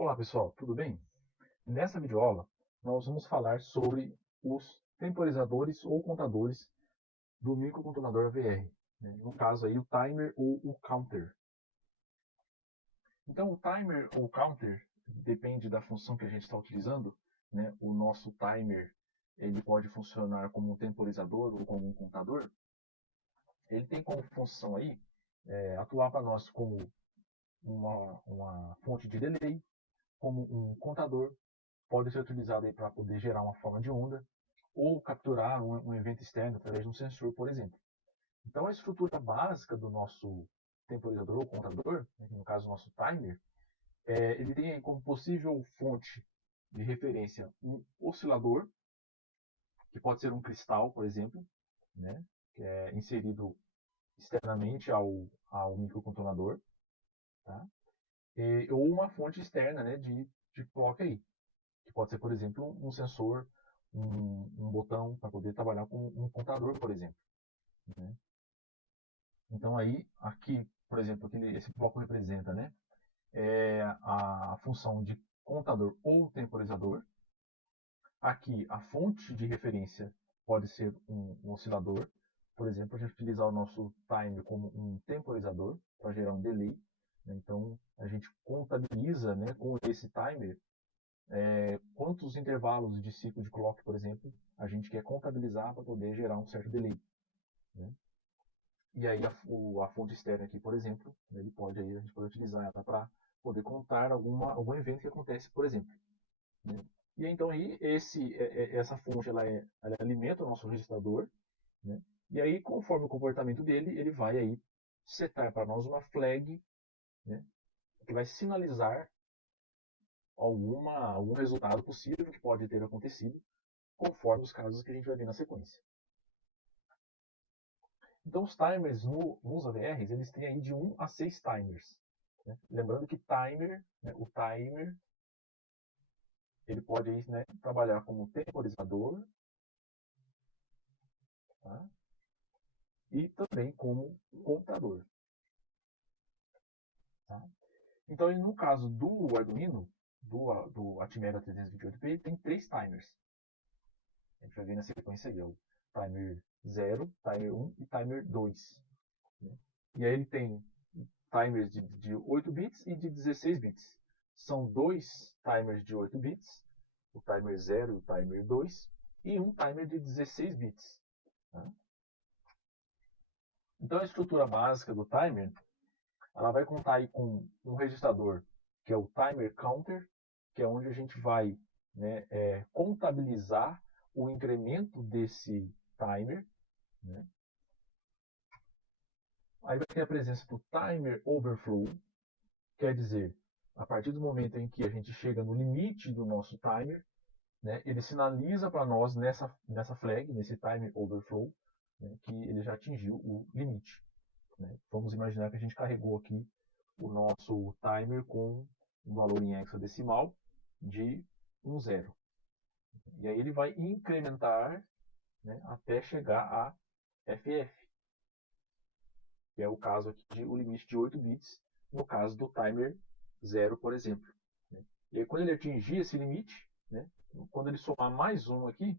Olá pessoal, tudo bem? Nessa videoaula nós vamos falar sobre os temporizadores ou contadores do microcontrolador AVR, né? No caso aí o timer ou o counter. Então o timer ou counter depende da função que a gente está utilizando, né? O nosso timer ele pode funcionar como um temporizador ou como um contador. Ele tem como função aí atuar para nós como uma fonte de delay, como um contador, pode ser utilizado para poder gerar uma forma de onda ou capturar um evento externo através de um sensor, por exemplo. Então, a estrutura básica do nosso temporizador ou contador, né, no caso o nosso timer, ele tem aí como possível fonte de referência um oscilador, que pode ser um cristal, por exemplo, né, que é inserido externamente ao microcontrolador, tá? Ou uma fonte externa, né, de clock aí, que pode ser, por exemplo, um sensor, um botão para poder trabalhar com um contador, por exemplo, né? Então aí, aqui, por exemplo, aqui esse bloco representa, né, a função de contador ou temporizador. Aqui, a fonte de referência pode ser um oscilador. Por exemplo, a gente utilizar o nosso timer como um temporizador para gerar um delay, né? Então, a gente contabiliza, né, com esse timer quantos intervalos de ciclo de clock, por exemplo, a gente quer contabilizar para poder gerar um certo delay, né? E aí a fonte externa aqui, por exemplo, a gente pode utilizar ela para poder contar algum evento que acontece, por exemplo, né? E então aí essa fonte ela alimenta o nosso registrador, né? E aí conforme o comportamento dele, ele vai aí setar para nós uma flag, né, que vai sinalizar algum resultado possível que pode ter acontecido, conforme os casos que a gente vai ver na sequência. Então, os timers nos AVRs, eles têm aí de 1 a 6 timers, né? Lembrando que o timer, ele pode aí, né, trabalhar como temporizador, tá? E também como contador, tá? Então, no caso do Arduino, do Atmega 328P, ele tem 3 timers. A gente vai ver na sequência aí, o timer 0, timer 1 e timer 2, né? E aí ele tem timers de 8 bits e de 16 bits. São dois timers de 8 bits, o timer 0 e o timer 2, e um timer de 16 bits. Tá? Então a estrutura básica do timer, ela vai contar aí com um registrador, que é o timer counter, que é onde a gente vai, né, contabilizar o incremento desse timer, né? Aí vai ter a presença do timer overflow, quer dizer, a partir do momento em que a gente chega no limite do nosso timer, né, ele sinaliza para nós nessa flag, nesse timer overflow, né, que ele já atingiu o limite, né? Vamos imaginar que a gente carregou aqui o nosso timer com um valor em hexadecimal de 0. E aí ele vai incrementar, né, até chegar a FF, que é o caso aqui de o limite de 8 bits, no caso do timer 0, por exemplo, né? E aí quando ele atingir esse limite, né, quando ele somar mais um aqui,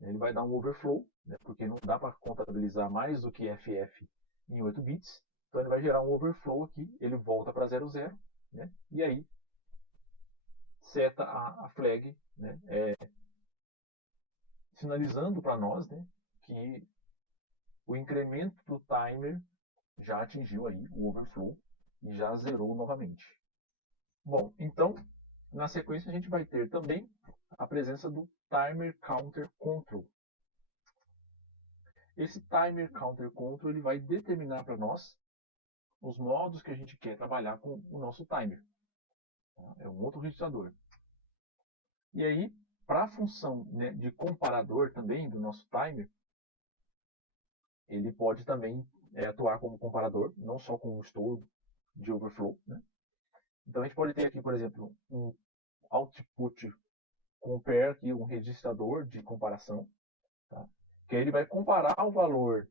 ele vai dar um overflow, né, porque não dá para contabilizar mais do que FF em 8 bits, então ele vai gerar um overflow aqui, ele volta para 00, né, e aí seta a flag, né, sinalizando para nós, né, que o incremento do timer já atingiu aí o overflow e já zerou novamente. Bom, então na sequência a gente vai ter também a presença do timer counter control. Esse timer counter control ele vai determinar para nós os modos que a gente quer trabalhar com o nosso timer. É um outro registrador. E aí, para a função, né, de comparador também do nosso timer, ele pode também atuar como comparador, não só com o estouro de overflow, né? Então a gente pode ter aqui, por exemplo, um output compare, aqui, um registrador de comparação, tá? Que aí ele vai comparar o valor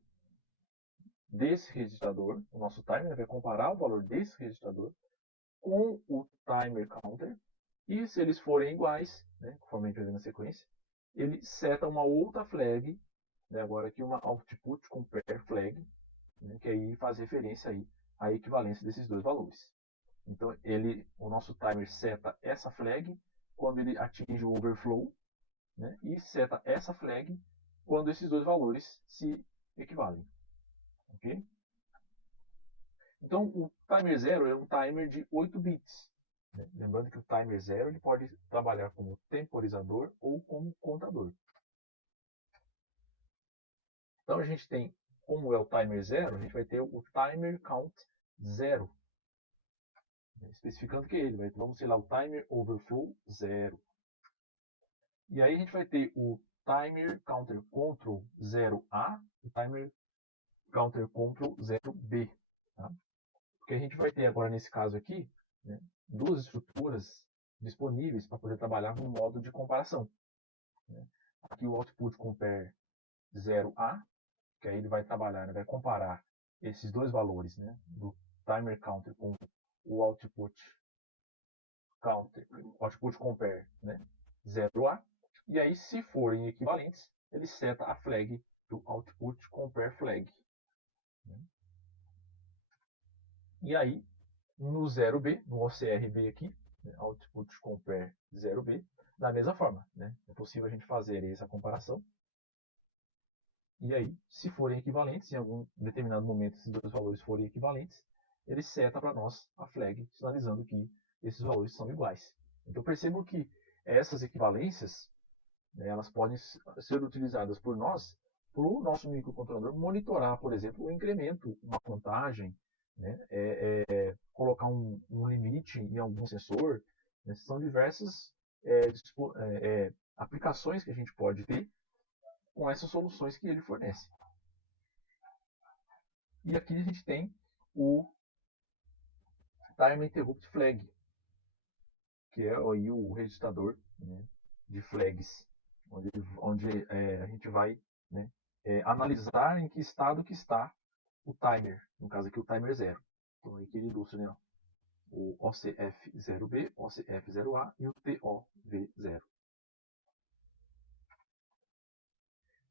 desse registrador, o nosso timer vai comparar o valor desse registrador com o timer counter, E se eles forem iguais, né, conforme a gente vai ver na sequência, ele seta uma outra flag, né, agora aqui uma output compare flag, né, que aí faz referência aí à equivalência desses dois valores. Então o nosso timer seta essa flag quando ele atinge o overflow, né, e seta essa flag quando esses dois valores se equivalem. Okay? Então o timer 0 é um timer de 8 bits. Né? Lembrando que o timer 0 ele pode trabalhar como temporizador ou como contador. Então a gente tem, como é o timer 0, a gente vai ter o timer count 0. Especificando que ele vai ter, vamos sei lá, o timer overflow 0. E aí a gente vai ter o timer counter control 0A e o timer counter control 0B. Tá? Porque a gente vai ter agora nesse caso aqui, né, duas estruturas disponíveis para poder trabalhar no modo de comparação. Né? Aqui o output compare 0A, que aí ele vai trabalhar, vai comparar esses dois valores, né, do timer counter com o output compare, né, 0A, e aí se forem equivalentes, ele seta a flag do output compare flag. Né? E aí, no 0B, no OCRB aqui, né, output compare 0B, da mesma forma, né? É possível a gente fazer essa comparação. E aí, se forem equivalentes, em algum determinado momento esses dois valores forem equivalentes, ele seta para nós a flag, sinalizando que esses valores são iguais. Então percebam que essas equivalências, né, elas podem ser utilizadas por nós, para o nosso microcontrolador monitorar, por exemplo, o incremento, uma contagem, né, colocar um limite em algum sensor. Né, são diversas aplicações que a gente pode ter com essas soluções que ele fornece. E aqui a gente tem o Timer Interrupt Flag, que é aí o registrador, né, de flags, onde a gente vai, né, analisar em que estado que está o timer, no caso aqui o timer 0. Então aqui ele ilustra, né, o OCF0B, OCF0A e o TOV0.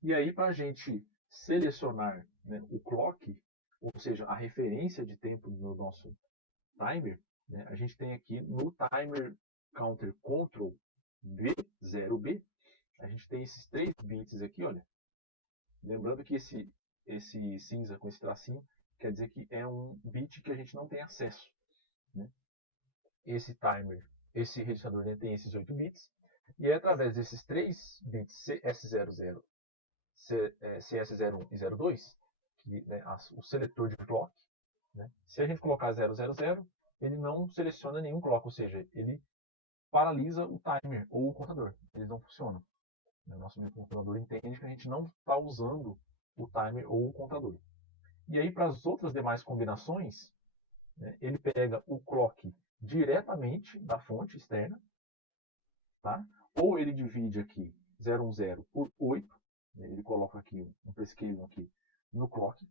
E aí para a gente selecionar, né, o clock, ou seja, a referência de tempo no nosso timer, né, a gente tem aqui no timer counter control B0B, a gente tem esses 3 bits aqui, olha. Lembrando que esse cinza com esse tracinho quer dizer que é um bit que a gente não tem acesso. Né? Esse timer, esse registrador, né, tem esses 8 bits, e é através desses 3 bits CS00, CS01 e 02, que, né, o seletor de clock, né, se a gente colocar 000, ele não seleciona nenhum clock, ou seja, ele paralisa o timer ou o contador, eles não funcionam. O nosso microcontrolador entende que a gente não está usando o timer ou o contador. E aí, para as outras demais combinações, né, ele pega o clock diretamente da fonte externa, tá? Ou ele divide aqui 010 por 8, né, ele coloca aqui um prescaling aqui no clock,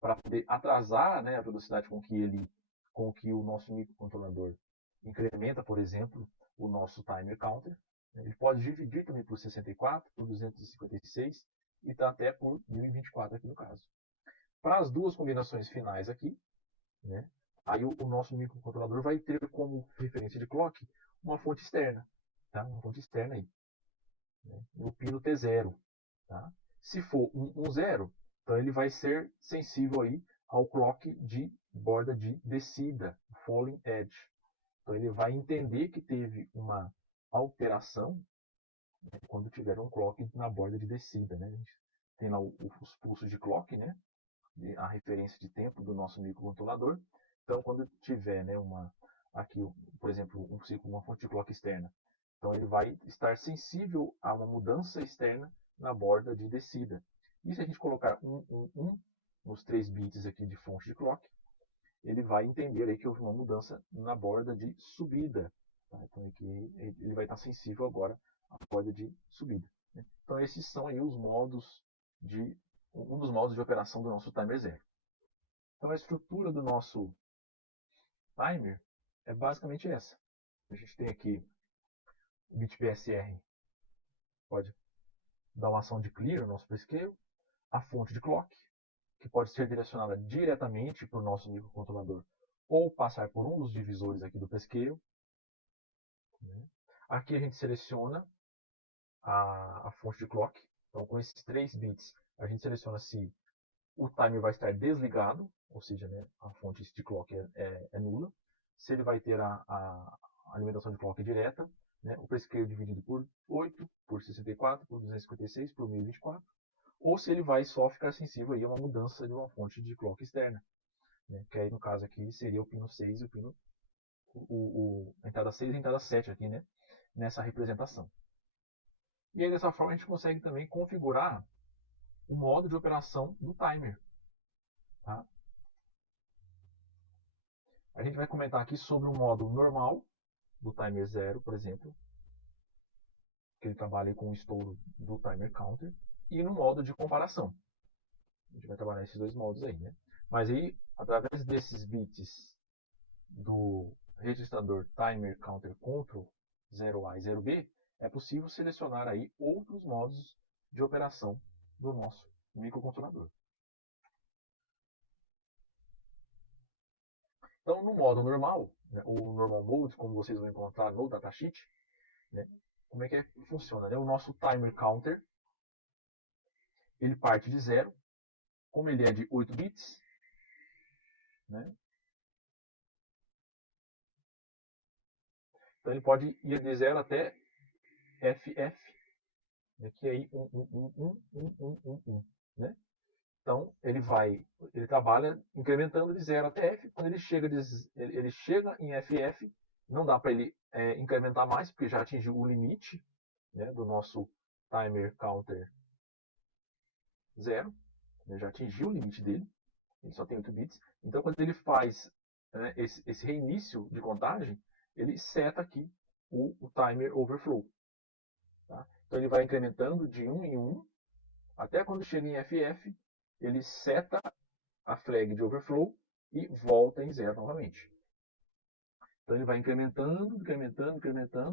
para poder atrasar, né, a velocidade com que o nosso microcontrolador incrementa, por exemplo, o nosso timer counter. Ele pode dividir também por 64, por 256 e tá até por 1024 aqui no caso. Para as duas combinações finais aqui, né, aí o nosso microcontrolador vai ter como referência de clock uma fonte externa, tá? Uma fonte externa aí, né, no pino T0. Tá? Se for um 0, então ele vai ser sensível aí ao clock de borda de descida, falling edge. Então ele vai entender que teve uma alteração, né, quando tiver um clock na borda de descida. Né? A gente tem lá os pulsos de clock, né? A referência de tempo do nosso microcontrolador. Então quando tiver, né, aqui, por exemplo, uma fonte de clock externa, então ele vai estar sensível a uma mudança externa na borda de descida. E se a gente colocar 1 nos 3 bits aqui de fonte de clock, ele vai entender aí que houve uma mudança na borda de subida. Tá? Então aqui ele vai estar sensível agora à borda de subida. Né? Então esses são aí um dos modos de operação do nosso timer 0. Então a estrutura do nosso timer é basicamente essa. A gente tem aqui o bit PSR, pode dar uma ação de clear no nosso prescale, a fonte de clock, que pode ser direcionada diretamente para o nosso microcontrolador ou passar por um dos divisores aqui do prescale. Aqui a gente seleciona a fonte de clock. Então, com esses 3 bits, a gente seleciona se o timer vai estar desligado, ou seja, né, a fonte de clock é nula. Se ele vai ter a alimentação de clock direta, né, o prescale dividido por 8, por 64, por 256, por 1024. Ou se ele vai só ficar sensível aí a uma mudança de uma fonte de clock externa. Né, que aí no caso aqui seria o pino 6 e o pino a entrada 6 e a entrada 7 aqui, né, nessa representação. E aí dessa forma a gente consegue também configurar o modo de operação do timer. Tá? A gente vai comentar aqui sobre o modo normal do timer 0, por exemplo, que ele trabalha com o estouro do timer counter, e no modo de comparação. A gente vai trabalhar esses dois modos aí, né? Mas aí, através desses bits do registrador timer counter control 0A e 0B, é possível selecionar aí outros modos de operação do nosso microcontrolador. Então, no modo normal, né, o normal mode, como vocês vão encontrar no datasheet, né, como é que funciona? Né? O nosso timer counter, ele parte de 0, como ele é de 8 bits, né, então ele pode ir de 0 até FF, né, que é aí 1. Né? Então ele trabalha incrementando de 0 até F. Quando ele chega em FF, não dá para ele incrementar mais, porque já atingiu o limite, né, do nosso timer counter 0. Né, já atingiu o limite dele, ele só tem 8 bits. Então quando ele faz, né, esse reinício de contagem, ele seta aqui o timer overflow. Tá? Então ele vai incrementando de 1 em 1, até quando chega em FF, ele seta a flag de overflow e volta em 0 novamente. Então ele vai incrementando,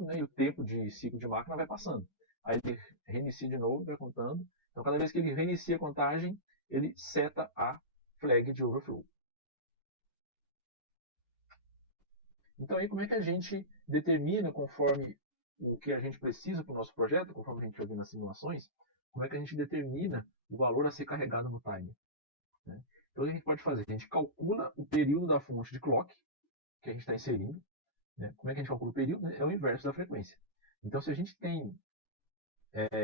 né, e o tempo de ciclo de máquina vai passando. Aí ele reinicia de novo, vai contando. Então cada vez que ele reinicia a contagem, ele seta a flag de overflow. Então aí como é que a gente determina, conforme o que a gente precisa para o nosso projeto, conforme a gente vai ver nas simulações, como é que a gente determina o valor a ser carregado no timer? Né? Então a gente pode fazer, a gente calcula o período da fonte de clock que a gente está inserindo. Né? Como é que a gente calcula o período? É o inverso da frequência. Então se a gente tem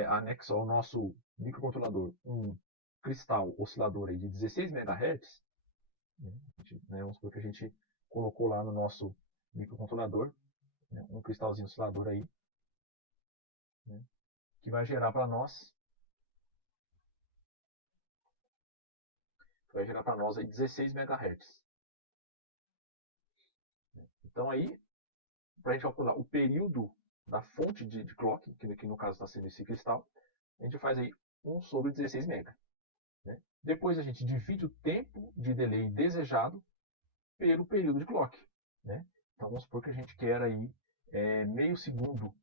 anexo ao nosso microcontrolador um cristal oscilador aí de 16 MHz, né, vamos supor que a gente colocou lá no nosso microcontrolador, né, um cristalzinho oscilador aí, né, que vai gerar para nós aí 16 MHz. Então aí, para a gente calcular o período da fonte de clock, que no caso está sendo esse cristal, a gente faz aí 1 sobre 16 MB. Né? Depois a gente divide o tempo de delay desejado pelo período de clock. Né? Então vamos supor que a gente quer aí meio segundo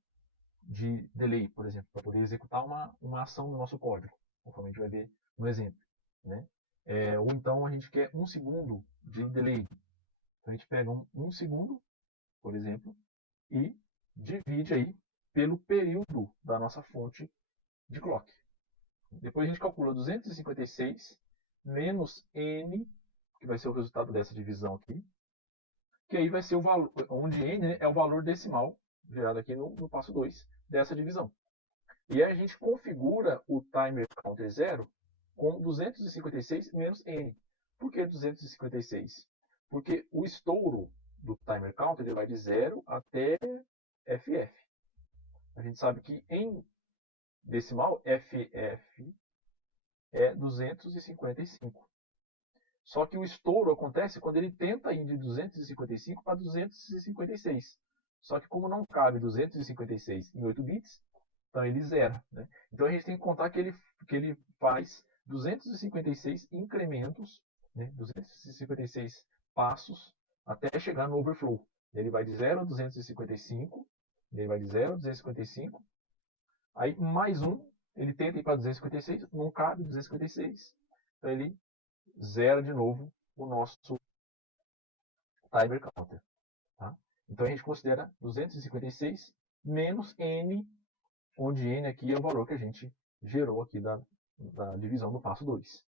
de delay, por exemplo, para poder executar uma ação no nosso código, conforme a gente vai ver no exemplo. Né? Ou então a gente quer 1 segundo de delay. Então a gente pega um segundo, por exemplo, e divide aí pelo período da nossa fonte de clock. Depois a gente calcula 256 menos n, que vai ser o resultado dessa divisão aqui, que aí vai ser o valor, onde n, né, é o valor decimal gerado aqui no passo 2 dessa divisão. E aí a gente configura o timer counter 0 com 256 menos n. Por que 256? Porque o estouro do timer counter ele vai de 0 até FF. A gente sabe que em decimal FF é 255. Só que o estouro acontece quando ele tenta ir de 255 para 256. Só que como não cabe 256 em 8 bits, então ele zera. Né? Então a gente tem que contar que ele faz 256 incrementos, né? 256 passos até chegar no overflow. Ele vai de 0 a 255, ele vai de 0 a 255, aí mais um, ele tenta ir para 256, não cabe 256, então ele zera de novo o nosso timer counter. Tá? Então a gente considera 256 menos n, onde n aqui é o valor que a gente gerou aqui da divisão do passo 2.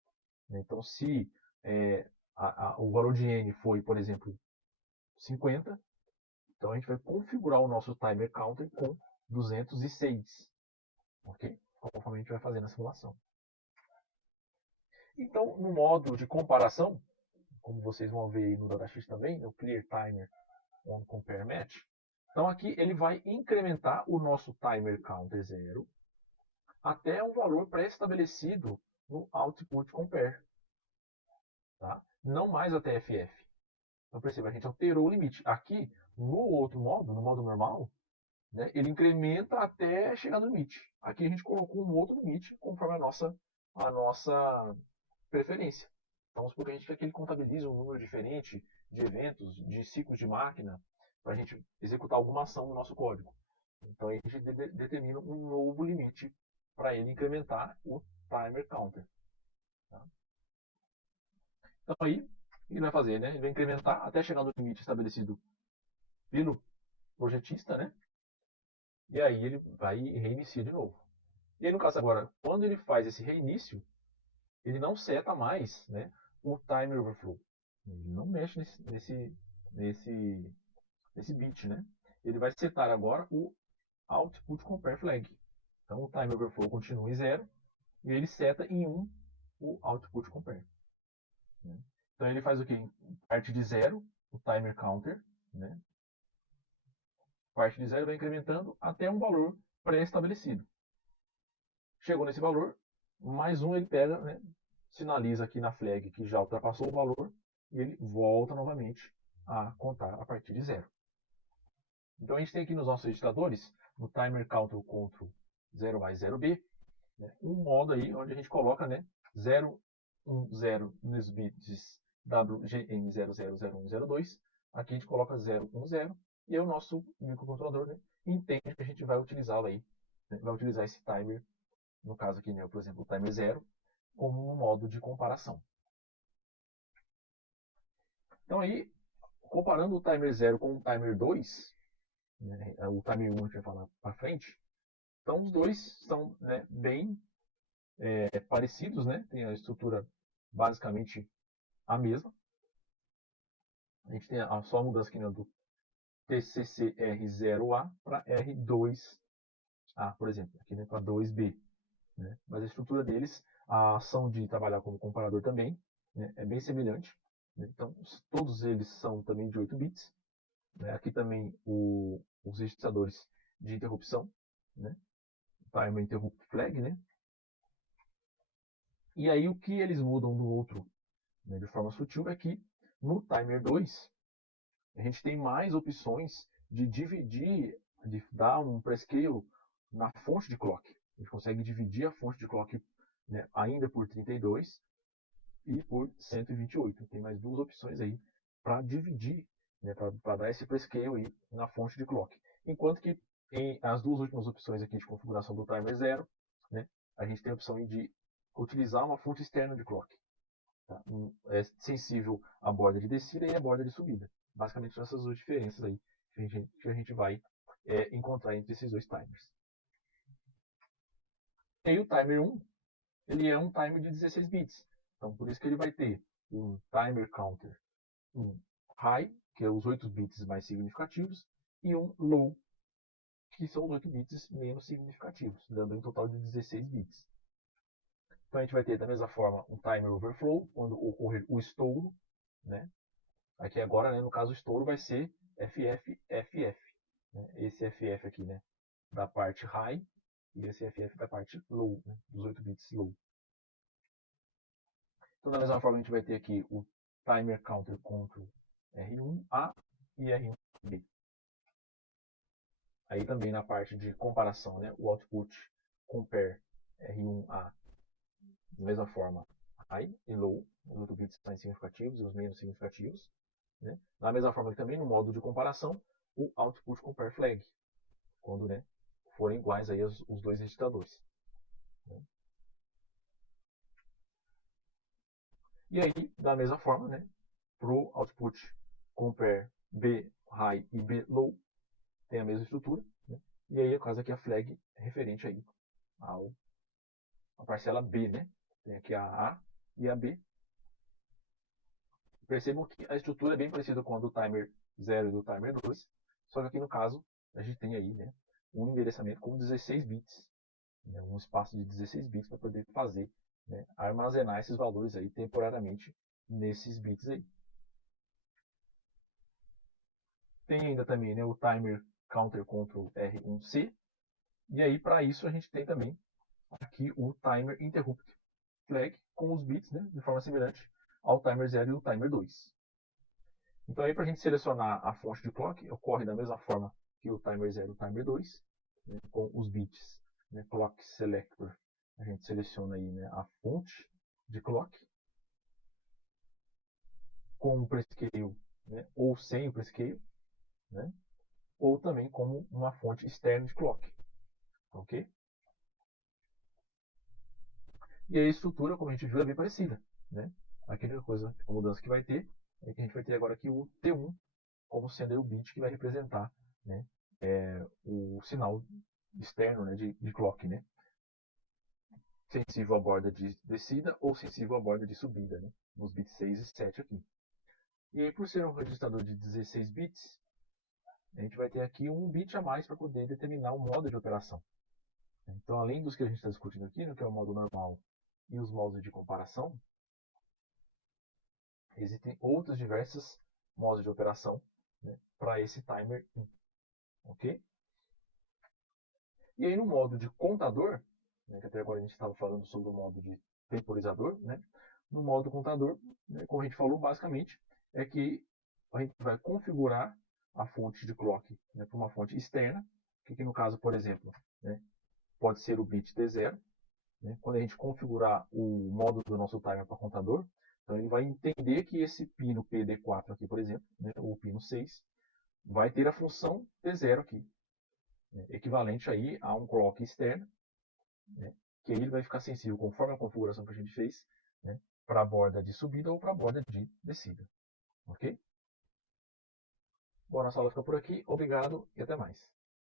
Então se o valor de n foi, por exemplo, 50, então a gente vai configurar o nosso timer counter com 206, ok? Conforme a gente vai fazer na simulação. Então, no modo de comparação, como vocês vão ver aí no datasheet também, o Clear Timer on Compare Match, então aqui ele vai incrementar o nosso timer counter 0 até um valor pré-estabelecido no Output Compare. Tá? Não mais até FF. Então perceba, a gente alterou o limite. Aqui, no outro modo, no modo normal, né, ele incrementa até chegar no limite. Aqui a gente colocou um outro limite conforme a nossa preferência. Então, vamos supor que a gente quer que ele contabilize um número diferente de eventos, de ciclos de máquina, para a gente executar alguma ação no nosso código. Então, a gente determina um novo limite para ele incrementar o timer counter. Tá? Então, aí, ele vai fazer, né? Ele vai incrementar até chegar no limite estabelecido pelo projetista, né? E aí ele vai e reinicia de novo. E aí, no caso agora, quando ele faz esse reinício, ele não seta mais, né, o timer overflow. Ele não mexe nesse bit, né? Ele vai setar agora o output compare flag. Então o timer overflow continua em 0 e ele seta em 1 o output compare. Né? Então ele faz o que? Parte de 0, o timer counter, né? Parte de 0 vai incrementando até um valor pré-estabelecido. Chegou nesse valor, mais um ele pega, né, sinaliza aqui na flag que já ultrapassou o valor e ele volta novamente a contar a partir de 0. Então a gente tem aqui nos nossos registradores, no timer counter control 0 mais 0b, né, um modo aí onde a gente coloca, né, 0, 1, 0 nos bits WGN000102. Aqui a gente coloca 0, 1, 0 e aí o nosso microcontrolador, né, entende que a gente vai utilizá-lo aí, né, vai utilizar esse timer, no caso aqui, né, por exemplo, o timer 0, como um modo de comparação. Então aí, comparando o timer 0 com o timer 2, né, o timer 1 a gente vai falar para frente, então os dois são, né, bem parecidos, né, tem a estrutura basicamente a mesma. A gente tem só a mudança aqui, né, do TCCR0A para R2A, por exemplo, aqui, né, para 2B. Né? Mas a estrutura deles, a ação de trabalhar como comparador também, né, é bem semelhante. Né? Então, todos eles são também de 8 bits. Né? Aqui também os registradores de interrupção, né? Timer Interrupt Flag. Né? E aí o que eles mudam do outro, né, de forma sutil é que no Timer 2 a gente tem mais opções de dividir, de dar um prescale na fonte de clock. A gente consegue dividir a fonte de clock, né, ainda por 32 e por 128. Tem mais duas opções aí para dividir, né, para dar esse prescale aí na fonte de clock. Enquanto que em as duas últimas opções aqui de configuração do timer 0, né, a gente tem a opção de utilizar uma fonte externa de clock. Tá? É sensível à borda de descida e à borda de subida. Basicamente são essas duas diferenças aí que a gente vai encontrar entre esses dois timers. E o timer 1, ele é um timer de 16 bits. Então por isso que ele vai ter um timer counter, um high, que é os 8 bits mais significativos, e um low, que são os 8 bits menos significativos, dando um total de 16 bits. Então a gente vai ter da mesma forma um timer overflow, quando ocorrer o estouro, né? Aqui agora, né, no caso, o estouro vai ser FF, FF. Né? Esse FF aqui, né, da parte high e esse FF da parte low, né, dos 8 bits low. Então, da mesma forma, a gente vai ter aqui o timer counter control R1A e R1B. Aí também na parte de comparação, né, o output compare R1A, da mesma forma, high e low, os 8 bits mais significativos e os menos significativos. né? Da mesma forma que também no modo de comparação, o output compare flag, quando, né, forem iguais aí os dois registradores. Né? E aí, da mesma forma, né, para o output compare B high e B low, tem a mesma estrutura. Né? E aí, no caso aqui, a flag é referente aí a parcela B, né? Tem aqui a A e a B. Percebam que a estrutura é bem parecida com a do timer 0 e do timer 2, só que aqui no caso a gente tem aí, né, um endereçamento com 16 bits, né, um espaço de 16 bits para poder fazer, né, armazenar esses valores aí temporariamente nesses bits aí. Tem ainda também, né, o timer counter control R1C, e aí para isso a gente tem também aqui o timer interrupt flag com os bits, né, de forma semelhante ao timer 0 e o timer 2. Então aí para a gente selecionar a fonte de clock, ocorre da mesma forma que o timer 0 e o timer 2, né, com os bits, né, clock selector. A gente seleciona aí, né, a fonte de clock com o prescale, né, ou sem o prescale, né, ou também como uma fonte externa de clock. Ok? E aí a estrutura, como a gente viu, é bem parecida. Né? A única coisa, a mudança que vai ter é que a gente vai ter agora aqui o T1 como sendo o bit que vai representar, né, o sinal externo, né, de clock, né? Sensível à borda de descida ou sensível à borda de subida, né? Nos bits 6 e 7 aqui. E aí, por ser um registrador de 16 bits, a gente vai ter aqui um bit a mais para poder determinar o modo de operação. Então, além dos que a gente está discutindo aqui, né, que é o modo normal e os modos de comparação, existem outros diversos modos de operação, né, para esse timer 1. Ok? E aí no modo de contador, né, que até agora a gente estava falando sobre o modo de temporizador, né, no modo contador, né, como a gente falou, basicamente é que a gente vai configurar a fonte de clock, né, para uma fonte externa, que aqui no caso, por exemplo, né, pode ser o bit D0. Né, quando a gente configurar o modo do nosso timer para contador, então ele vai entender que esse pino PD4 aqui, por exemplo, né, ou pino 6, vai ter a função D0 aqui, né, equivalente aí a um clock externo, né, que aí ele vai ficar sensível conforme a configuração que a gente fez, né, para a borda de subida ou para a borda de descida. Ok? Bom, nossa aula fica por aqui. Obrigado e até mais.